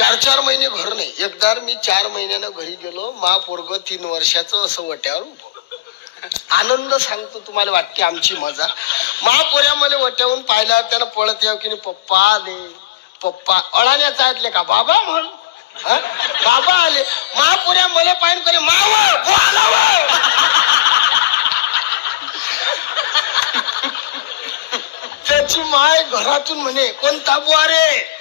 4 महिने घर नाही. एकदा मी 4 महिन्यानं घरी गेलो. मा पोरग 3 वर्षाचं असं वट्यावर उभं. आनंद सांगतो तुम्हाला, वाटते आमची मजा. महापोऱ्या मला वट्यावून पाहिल्यावर त्यानं पळत यावं की नाही, पप्पा आले, पप्पा. अळाण्याचा ऐकले का बाबा म्हण, बाबा आले. महापोऱ्या मला पाहिजे करे माव त्याची माय घरातून म्हणे कोणता बुवा रे.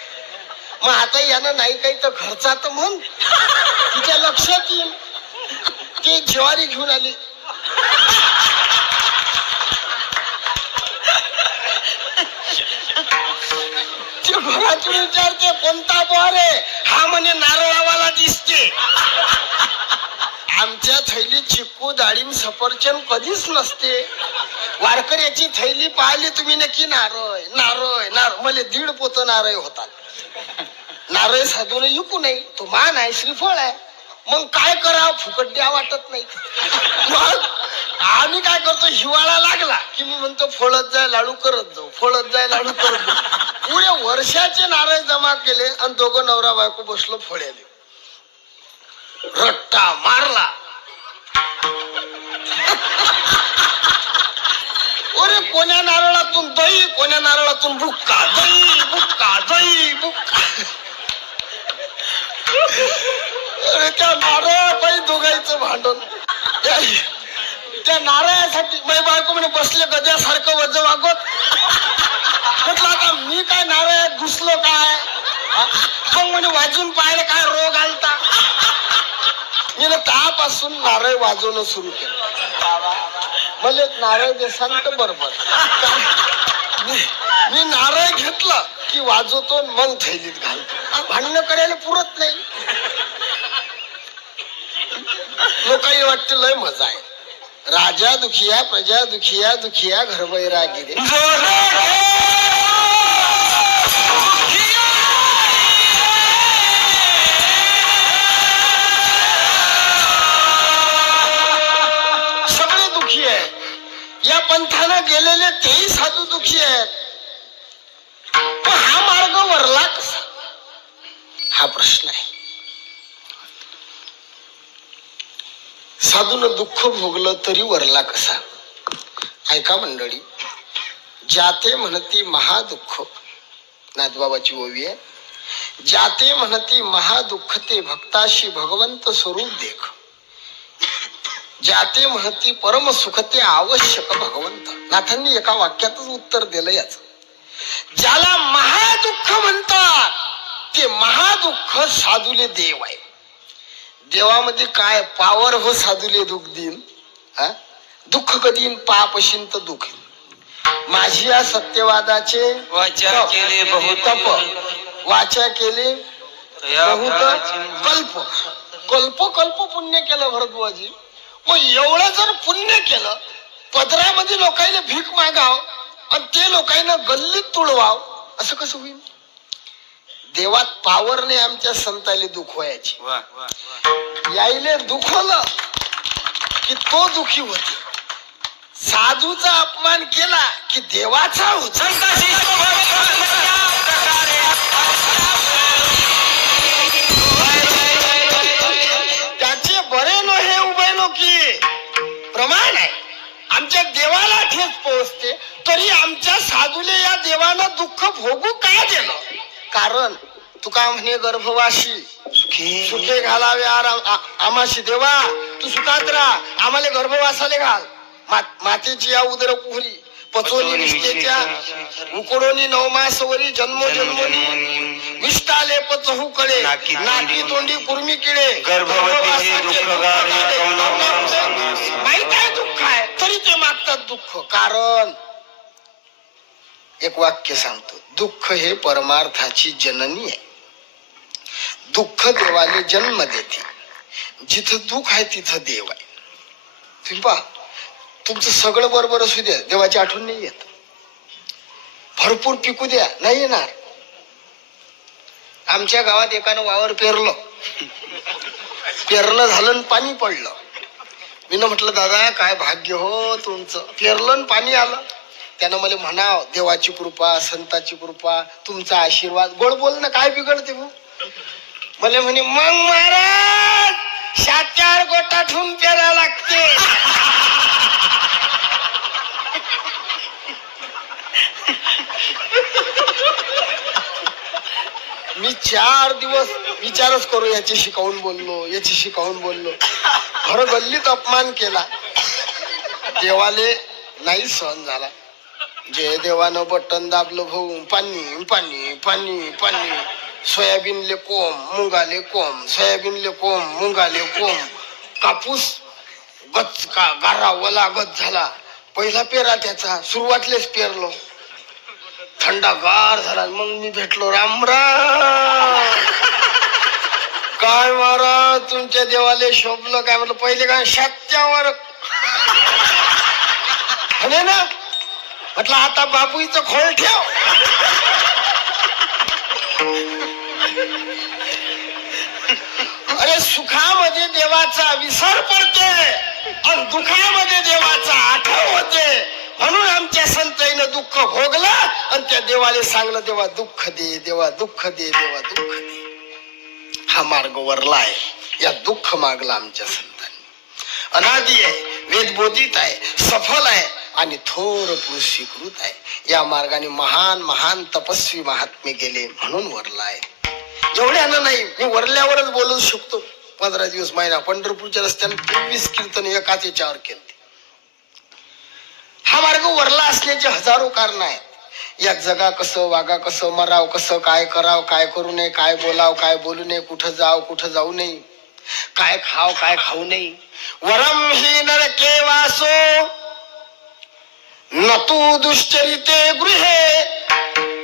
मग आता यानं नाही काही तर घरचा तर म्हण. तिच्या लक्षात येईल ती ज्वारी घेऊन आली. घरातून विचारते कोणता बुवा रे. हा म्हणे नारळावाला दिसते. आमच्या थैली चिक्कू डाळिंब सफरचंद कधीच नसते. वारकऱ्याची थैली पाहिली तुम्ही नक्की नारळ नारळ नारळ. मला 1.5 पोतं नारळ होतात. नारळ साधून विकू नाही, तो मान आहे, श्रीफळ आहे. मग काय करा, फुकट द्या वाटत नाही. मग आम्ही काय करतो, हिवाळा लागला की मी म्हणतो फळत जाय लाडू करत जाऊ, फळत जाय लाडू करत जाऊ. पुढे वर्षाचे नारळ जमा केले आणि दोघं नवरा बायको बसलो फळ्याले. रट्टा मारला. अरे कोण्या नारळातून दही, कोण्या नारळातून बुक्का, दही बुक्का, दही बुक्का. अरे त्या नारळापायी दोघांचं भांडण. त्या नारळासाठी माझी बायको म्हणे बसले गद्यासारखं वज वागत. म्हटलं आता मी काय नारळात घुसलो काय. मग म्हणे वाजून पाहिलं काय रोग आलता. मी त्यापासून नारळ वाजवणं सुरू केलं. मला नारळ देसान तर बरोबर. मी नारळ घेतला की वाजवतो मग थैलीत घालतो. भांडणं करायला पुरत नाही. लोकांना वाटतं लय मजा आहे. राजा दुखिया प्रजा दुखिया दुखिया घर बैरागिरी. सगळे दुखी आहे. या पंथानं गेलेले तेही साधू दुखी आहेत. पण हा मार्ग वरला कसा, हा प्रश्न आहे. साधून दुःख भोगलं तरी वरला कसा. ऐका मंडळी, जाते म्हणती महादुःख. नाथबाबाची ओवी आहे. जाते म्हणती महादुःख ते भक्ताशी भगवंत स्वरूप देख. जाते म्हणती परम सुख ते आवश्यक भगवंत. नाथांनी एका वाक्यातच उत्तर दिलं याच. ज्याला महादुःख म्हणतात ते महादुःख साधूले देव आहे. देवामध्ये काय पावर हो साधूले दुःख देईन. दुःख कधी येईन, पाप अशीन तर दुःख. माझी या सत्यवादाचे वाचा केले बहुत वाचा केले बहुत कल्प. कल्प कल्प पुण्य केलं भरतबाजी. मग एवढं जर पुण्य केलं, पदरामध्ये लोकांना भीक मागाव आणि ते लोकांना गल्लीत तुळवाव, असं कसं होईल. देवात पावर नाही आमच्या संताले दुःख व्हायची. यायले दुखवलं की तो दुखी होते. साधूचा अपमान केला की देवाचा होता. त्याचे बरे नो हे उभे नो की प्रमाण आहे. आमच्या देवाला ठेच पोहोचते तरी आमच्या साधूले या देवानं दुःख भोगू का दिलं. कारण तुका म्हणे गर्भवाशी सुखे घालावे आमाशी. देवा तू सुखात राहा, आम्हाला गर्भवासाले घाल. मातेची या उदर कुहरी पचोनी निष्ठेच्या उकडोनी 9 मासवरी जन्म जन्मोनी विष्टाले पचहू कडे नाकी तोंडी कुर्मी किडे. माहित आहे दुःख आहे तरी ते मागतात दुःख. कारण एक वाक्य सांगतो, दुःख हे परमार्थाची जननी आहे. दुःख देवाले जन्म देते. जिथं दुःख आहे तिथं देव आहे. तुम्ही पहा, तुमचं सगळं बरोबर असू द्या, देवाची आठवण नाही येत. भरपूर पिकू द्या, नाही येणार. आमच्या गावात एकानं वावर पेरलं, पेरलं झालं पाणी पडलं. मी म्हटलं दादा काय भाग्य हो तुमचं, पेरलं पाणी आलं. त्यानं मला म्हणाव देवाची कृपा संताची कृपा तुमचा आशीर्वाद. गोड बोल ना, काय बिघडते भाऊ. मला म्हणे मग महाराज शात्यावर गोटा ठेवून पेरा लागते. मी 4 दिवस विचारच करू, याची शिकावून बोललो, याची शिकावून बोललो. भर गल्लीत अपमान केला. देवाले नाही सहन झाला. जे देवानं बटन दाबलं भाऊ, पाणी पाणी पाणी पाणी. सोयाबीनले कोंब, मुंगाले कोंब, सोयाबीनले कोंब, मुंगाले कोंब. कापूस गच का गारा वला गच झाला. पहिला पेरा त्याचा, सुरुवातलेच पेरलो. थंडागार झाला. मग मी भेटलो. राम राम. काय महाराज तुमच्या देवाले शोभलं काय? म्हटलं पहिले काय शात्यावर म्हणे ना. म्हटलं आता बाबूचं खोल ठेव. अरे सुखामध्ये देवाचा विसर पडते आणि दुःखामध्ये देवाचा आठव होते. म्हणून आमच्या संताईनं दुःख भोगलं आणि त्या देवाला सांगलं देवा दुःख दे, देवा दुःख दे, देवा दुःख दे. हा मार्ग वरला आहे. या दुःख मागला आमच्या संतांनी. अनादी आहे, वेदबोधित आहे, सफल आहे आणि थोर पुरुषीकृत आहे. या मार्गाने महान महान तपस्वी महात्मे गेले म्हणून वरला आहे. एवढ्यानं नाही, मी वरल्यावरच बोलू शकतो. 15 दिवस महिना पंढरपूरच्या रस्त्याने 23 कीर्तन एकाच याच्यावर केले. हा मार्ग वरला असण्याचे हजारो कारण आहेत. या जगा कसं, वागा कसं, मराव कसं, काय कराव, काय करू नये, काय बोलाव, काय बोलू नये, कुठं जाव, कुठं जाऊ नये, काय खाव, काय खाऊ नये. वरम ही नरके वासो न तू दुश्चरिते गृहे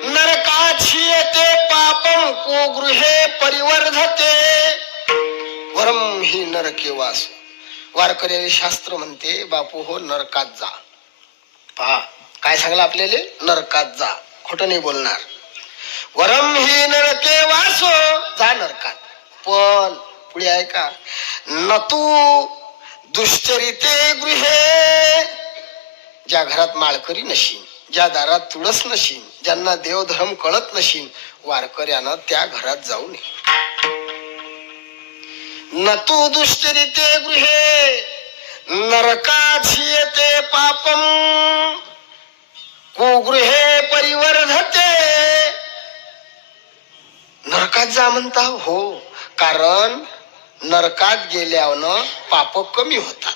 नरकाची येते पापम को गृहे परिवर्धते. वरम ही नरके वासो. वारकरी शास्त्र म्हणते बापू हो नरकात जा. पहा काय सांगलं आपल्याला, नरकात जा, खोटं नाही बोलणार. वरम ही नरके वासो, जा नरकात. पण पुढे आहे का, न तू दुश्चरिते गृहे. ज्या घरात माळकरी नशीन, ज्या दारात तुळस नशीन, ज्यांना देवधर्म कळत नशीन, वारकऱ्यानं त्या घरात जाऊ नये. न तू दुश्चरिते गृहे नरकाची येते पापम कुगृहे परिवर्धते. नरकात जा म्हणता हो, कारण नरकात गेल्यावर पाप कमी होतात.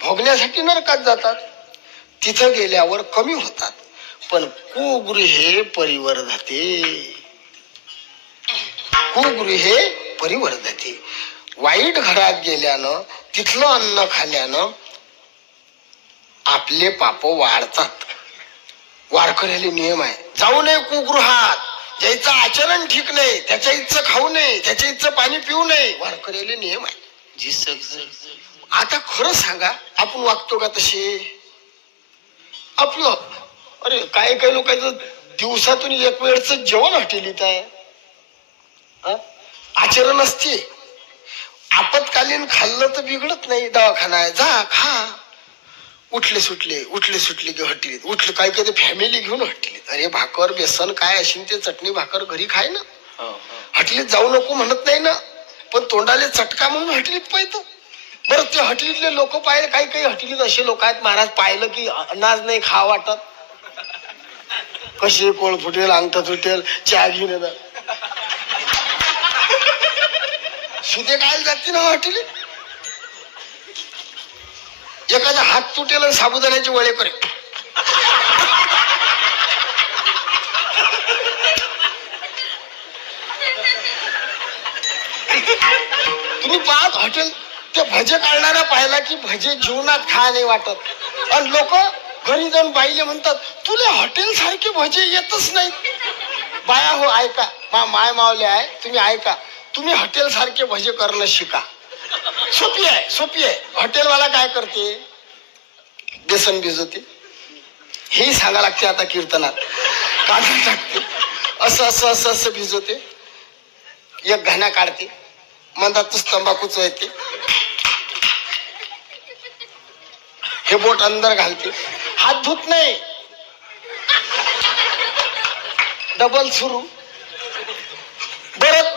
भोगण्यासाठी नरकात जातात, तिथं गेल्यावर कमी होतात. पण कुगृहे परिवर्धते, कुगृहे परिवर्धते. वाईट घरात गेल्यानं, तिथलं अन्न खाल्यानं आपले पाप वाढतात. वारकऱ्याले नियम आहे, जाऊ नये कुगृहात. ज्याचं आचरण ठीक नाही त्याच्या इच्छा खाऊ नये, त्याच्या इच्छा पाणी पिऊ नये. वारकऱ्याले नियम आहे. आता खरं सांगा, आपण वागतो का तसे? आपलं अरे काही काही लोकांचं दिवसातून एक वेळचं जेवण हॉटेलीत आहे, आचरण असते. आपत्कालीन खाल्लं तर बिघडत नाही, दवाखाना आहे, जा खा. उठले सुटले की हॉटेलीत. उठले काही काही फॅमिली घेऊन हॉटेलीत. अरे भाकर बेसन काय असेल ते चटणी भाकर घरी खाय ना. हॉटेलीत जाऊ नको म्हणत नाही ना, पण तोंडाले चटका म्हणून हॉटेलीत पाहतो. बरं ते हॉटेलीतले लोक पाहिले, काही काही हॉटेलीत असे लोक आहेत महाराज, पाहिलं की अनाज नाही खा वाटत. कसे कोळ फुटेल, अंगठा तुटेल, चहा घेऊन येणार. सुदे काय जाते ना हॉटेलीत. एखादा हात तुटेल आणि साबुदाण्याचे वळे करे. तुम्ही पाहत हॉटेल ते भजे काढणारा पाहिला की भजे जीवनात खा नाही वाटत. आणि लोक घरी जाऊन बाईले म्हणतात तुला हॉटेल सारखे भजे येतच नाही. बाया हो ऐका, माय मावले आहे, तुम्ही ऐका, तुम्ही हॉटेल सारखे भजे करणं शिका. सोपी आहे. हॉटेलवाला काय करते, बेसन भिजवते, हे सांगा लागते. आता कीर्तनात काढून टाकते, असं भिजवते, एक घाण्या काढते, मंदातच तंबाखूच येते, हे बोट अंदर घालते, हात धुत नाही, डबल सुरू,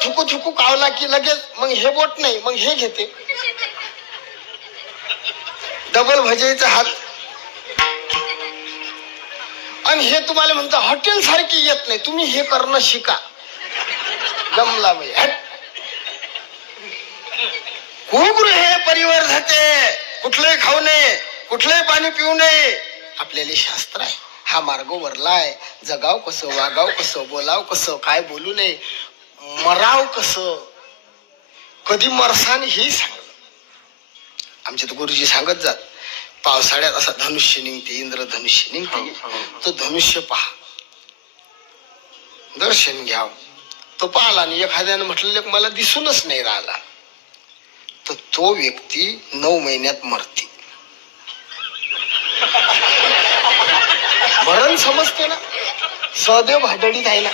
थुकू थुकू कावला की लगेच मग हे बोट नाही मग हे घेते डबल भजाईचा हात. आणि हे तुम्हाला म्हणता हॉटेल सारखी येत नाही, तुम्ही हे करणं शिका. जमला बाई. कुगृहे परिवर्धते, कुठलंही खाऊ नये, कुठलंही पाणी पिऊ नये. आपल्याला शास्त्र आहे, हा मार्ग वरलाय. जगाव कसं, वागाव कसं, बोलाव कसं, काय बोलू नये, मराव कसं, कधी मरसान हेही सांगलं. आमच्या तर गुरुजी सांगत जात, पावसाळ्यात असा धनुष्य निघते, इंद्रधनुष्य निघते, तो धनुष्य पहा, दर्शन घ्याव. तो पाहिला आणि एखाद्यानं म्हटलेलं मला दिसूनच नाही राहिला, तर तो व्यक्ती 9 महिन्यात मरते. मरण समजते ना. सहदेव भाडळीत आहे ना,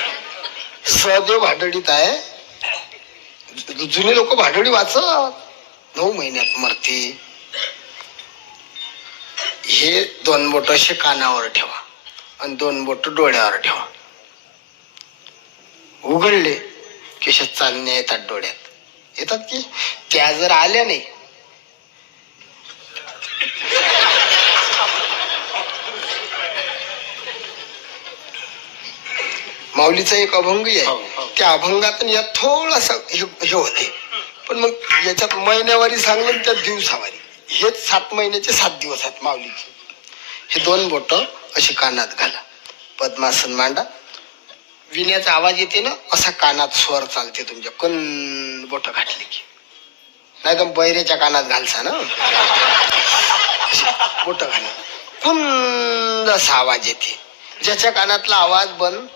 सहदेव भाडळीत आहे. जुने लोक भाडळी वाचत. 9 महिन्यात मरते. हे 2 बोट असे कानावर ठेवा आणि 2 बोट डोळ्यावर ठेवा. उघडले की चालण्या येतात डोळ्यात, येतात की त्या जर आल्या नाही माऊलीचा एक अभंग आहे, त्या अभंगात यात थोडासा हे होते, पण मग याच्यात महिन्यावारी सांगलं त्यात दिवसावारी. हेच 7 महिन्याचे 7 दिवस आहेत माऊलीचे. हे 2 बोट अशी कानात घाला, पद्मासन मांडा. विण्याचा आवाज येते ना, असा कानात स्वर चालते तुमच्या, कन बोट घातली की. नाही तर बैरेच्या कानात घालसा ना, बोट घाला, कुंद असा आवाज येते. ज्याच्या कानातला आवाज बंद,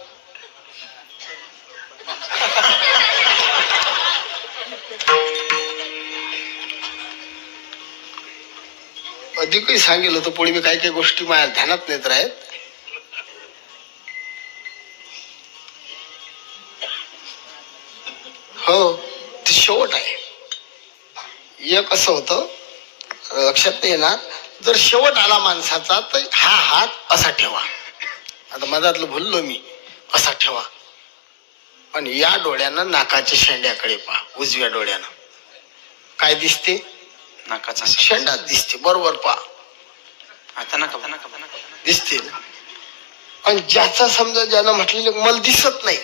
अधिकही सांगेल होतं पुढे मी काही काही गोष्टी माझ्या ध्यानात नेत राहत. हो, ते शेवट आहे. एक असं होतं, लक्षात नाही येणार, जर शेवट आला माणसाचा तर हा हात असा ठेवा. आता मधातलं भुललो मी, असा ठेवा. आणि या डोळ्यानं नाकाच्या शेंड्याकडे पहा. उजव्या डोळ्यानं काय दिसते? नाकाचा शेंडा दिसते. बरोबर पहा. आता नका दिसते. आणि ज्याचा समजा ज्यानं म्हटलेलं मला दिसत नाही,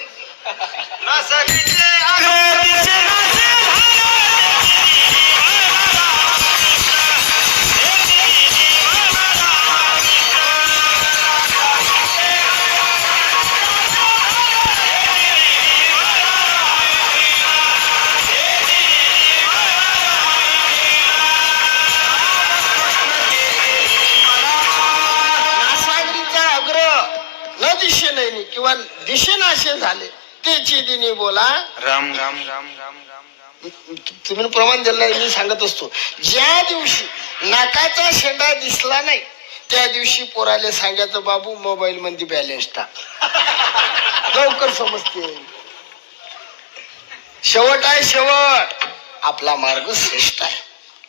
किंवा दिशेनाशे झाले त्याची दिनी बोला राम राम राम राम राम. तुम्ही प्रमाण दिलं नाही, मी सांगत असतो. ज्या दिवशी नाकाचा शेंडा दिसला नाही त्या दिवशी पोराले सांगायचं बाबू मोबाईल मध्ये बॅलन्स टाक, लवकर समजते. शेवट आहे शेवट. आपला मार्ग श्रेष्ठ आहे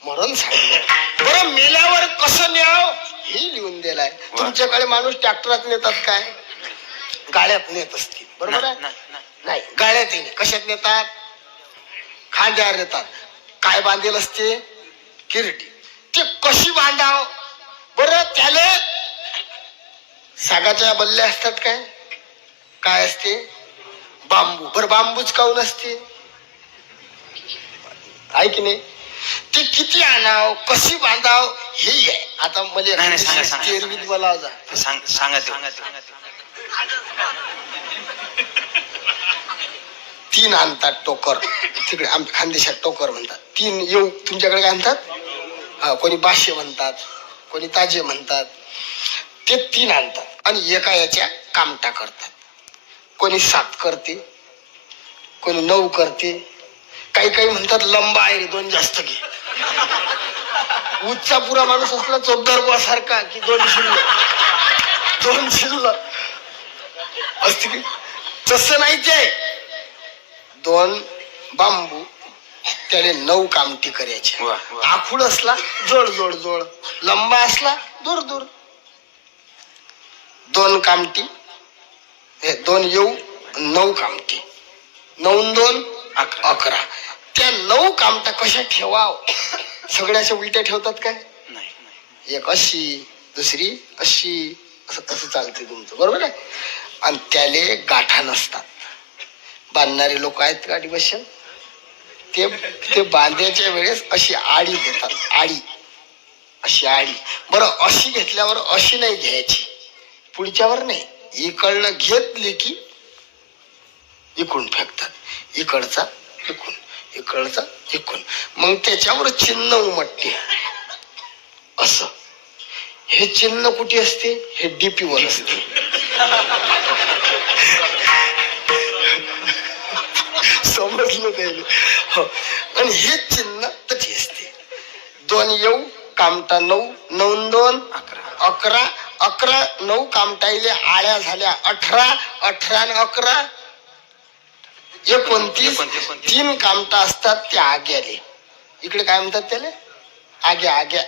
म्हणून सांगितलं. बरं मेल्यावर कसं न्याव हे लिहून दिलाय. तुमच्याकडे माणूस ट्रॅक्टरात नेतात काय? गाड्यात नेत असतील, बरोबर आहे? नाही, गाड्यात येणे कशात नेतात? खांद्यावर नेतात. काय बांधेल असते? किरटी. ते कशी बांधाव बरं? त्याला सागाच्या बल्ल्या असतात काय? काय असते? बांबू. बरं बांबूच काऊन असते? आहे की नाही? ते किती आणाव, कशी बांधाव हे आहे. आता मला सांगा 3 आणतात टोकर. तिकडे आमच्या खानदेशात टोकर म्हणतात. 3 येऊ. तुमच्याकडे काय म्हणतात? कोणी बाशे म्हणतात, कोणी ताजे म्हणतात. ते 3 आणतात आणि एका याच्या कामटा करतात. कोणी 7 करते, कोणी 9 करते. काही काही म्हणतात लंबा आहे 2 जास्त घे. उच्चा पुरा माणूस असला चौदार सारखा की 2 शिल्लक असते की तसं नाही. ते 2 बांबू त्याने 9 कामटी करायची. आखूड असला जोड जोड जोड, लंबा असला दूर दूर. 2 कामटी, 2 येऊ 9 कामटी. 9 2 11. त्या 9 कामटा कशा ठेवाव? सगळ्याच्या उलट्या ठेवतात काय? एक अशी, दुसरी अशी, असं चालते तुमचं, बरोबर आहे? आणि त्याले गाठा नसतात. बांधणारे लोक आहेत गाडी बसेल, ते बांधायच्या वेळेस अशी आडी देतात. आडी, अशी आडी. बरं, अशी घेतल्यावर अशी नाही घ्यायची, पुढच्यावर नाही, इकडनं घेतली की इकडून फेकतात. इकडचा इकडून, इकडचा इकडून, मग त्याच्यावर चिन्ह उमटते. असं हे चिन्ह कुठे असते? हे डीपी वर असते. समजलं त्याला? हो. आणि हे चिन्ह तशी असते. 2 येऊ कामटा 9, 9 2 11, 11 9 कामटाईले आळ्या झाल्या 18, 18 आणि 11 29. 3 कामटा असतात त्या आग्याले. इकडे काय म्हणतात त्याला? आग्या. आग्या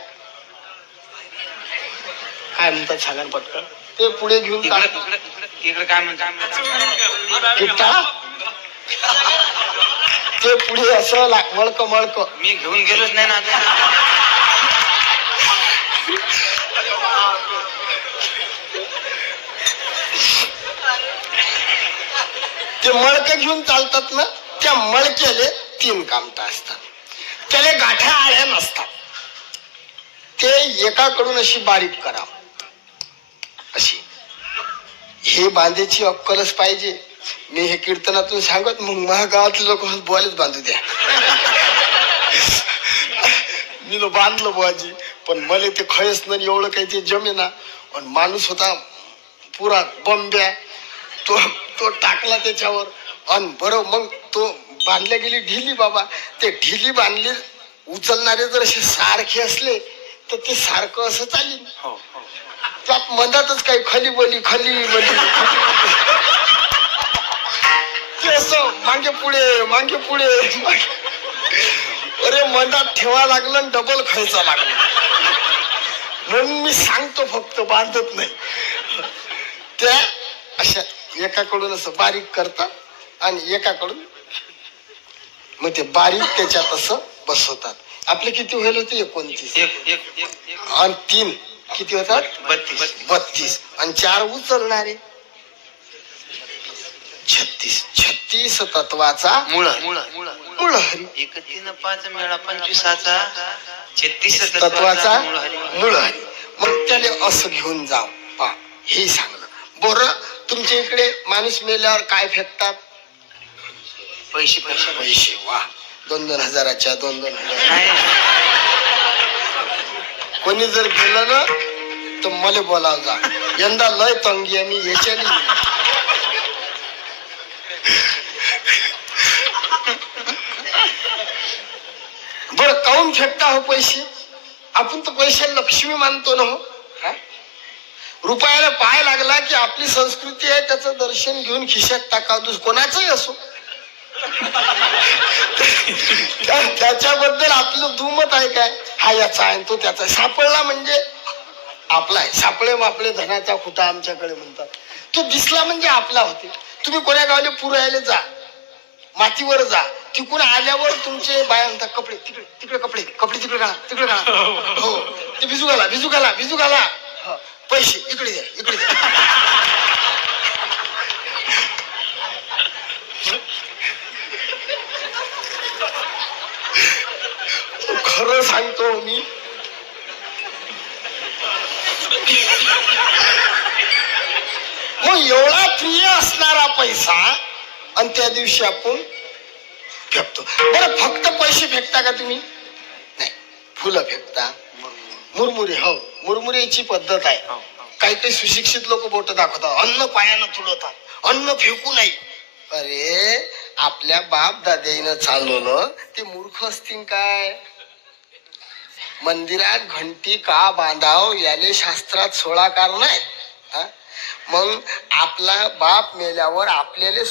काय म्हणतात सांगा पटकन. ते पुढे घेऊन इकडे काय म्हणतात? ते पुढे असं मळक मळक. मी घेऊन गेलोच नाही ना. ते मळक घेऊन चालतात ना, त्या मळक्याले 3 कामटा असतात. त्याला गाठ्या आळ्या नसतात. ते एकाकडून अशी बारीक करा, अशी. हे बांधायची अक्कलच पाहिजे. मी हे कीर्तनातून सांगत, मग महागावातले लोक बोलाच बांधू द्या. मी तो बांधलं बुवाजी, पण मला ते खयच नाही एवढं काही ते जमेना. पण माणूस होता पुरा बंब्या, तो टाकला त्याच्यावर. अन बरं, मग तो बांधल्या गेली ढिली. बाबा ते ढिली बांधली, उचलणारे जर असे सारखे असले तर ते सारखं असं चालेल. त्यात मधातच काही खली बोली ते असं मागे पुढे. अरे मधात ठेवा लागलं, डबल खायचा लागला. म्हणून मी सांगतो, फक्त बांधत नाही. त्या अशा एकाकडून असं बारीक करतात आणि एकाकडून मग ते बारीक त्याच्यात असं बसवतात. आपले किती होईल होते? 29. आणि 3 किती होतात? 32. आणि 4 उचलणारे 36. 36 तत्वाचा मूळ हरी. 1 3 5 मेळा 25चा 36 तत्वाचा मूळ हरी. मग त्याला असं घेऊन जाव. पा हे सांगलं. बरं, तुमच्या इकडे माणूस मेल्यावर काय फेकतात? पैसे. वा, 2-2 हजाराच्या, 2-2 हजार. कोणी जर गेलं ना तर मला बोलाव जा. यंदा लय तंगी आहे, मी याच्याने. बरं, काऊन फेकता हो पैसे? आपण तर पैशाला लक्ष्मी मानतो ना हो. रुपयाला पाय लागला की आपली संस्कृती आहे, त्याचं दर्शन घेऊन खिशात टाकावं, कोणाचंही असो. त्याच्याबद्दल आपलं दुमत आहे काय? हा याचा आहे, तो त्याचा. सापडला म्हणजे आपला आहे. सापळे मापळे धनाचा खुटा आमच्याकडे म्हणतात. तो दिसला म्हणजे आपला होते. तुम्ही कोण्या गावाला पुरायला जा, मातीवर जा, तिकडून आल्यावर तुमचे बाया म्हणतात कपडे तिकडे कपडे तिकडे घाला. हो, ते भिजू घाला. पैसे इकडे द्या. खरं सांगतो मी. मग एवढा प्रिय असणारा पैसा आणि त्या दिवशी आपण फेकतो. बरं, फक्त पैसे फेकता का तुम्ही? नाही, फुलं फेकता, मुरमुरे. हो, मुरमुरेची पद्धत आहे. काही सुशिक्षित लोक बोट दाखवतात, अन्न पायानं तुडवतात, अन्न फेकू नाही. अरे, आपल्या बाप दाद्यानं चालवलं ते मूर्ख असतील काय? मंदिरात घंटी का बांधाव याले शास्त्रात 16 कारण आहे. मग आपला बाप मेल्यावर आपल्याला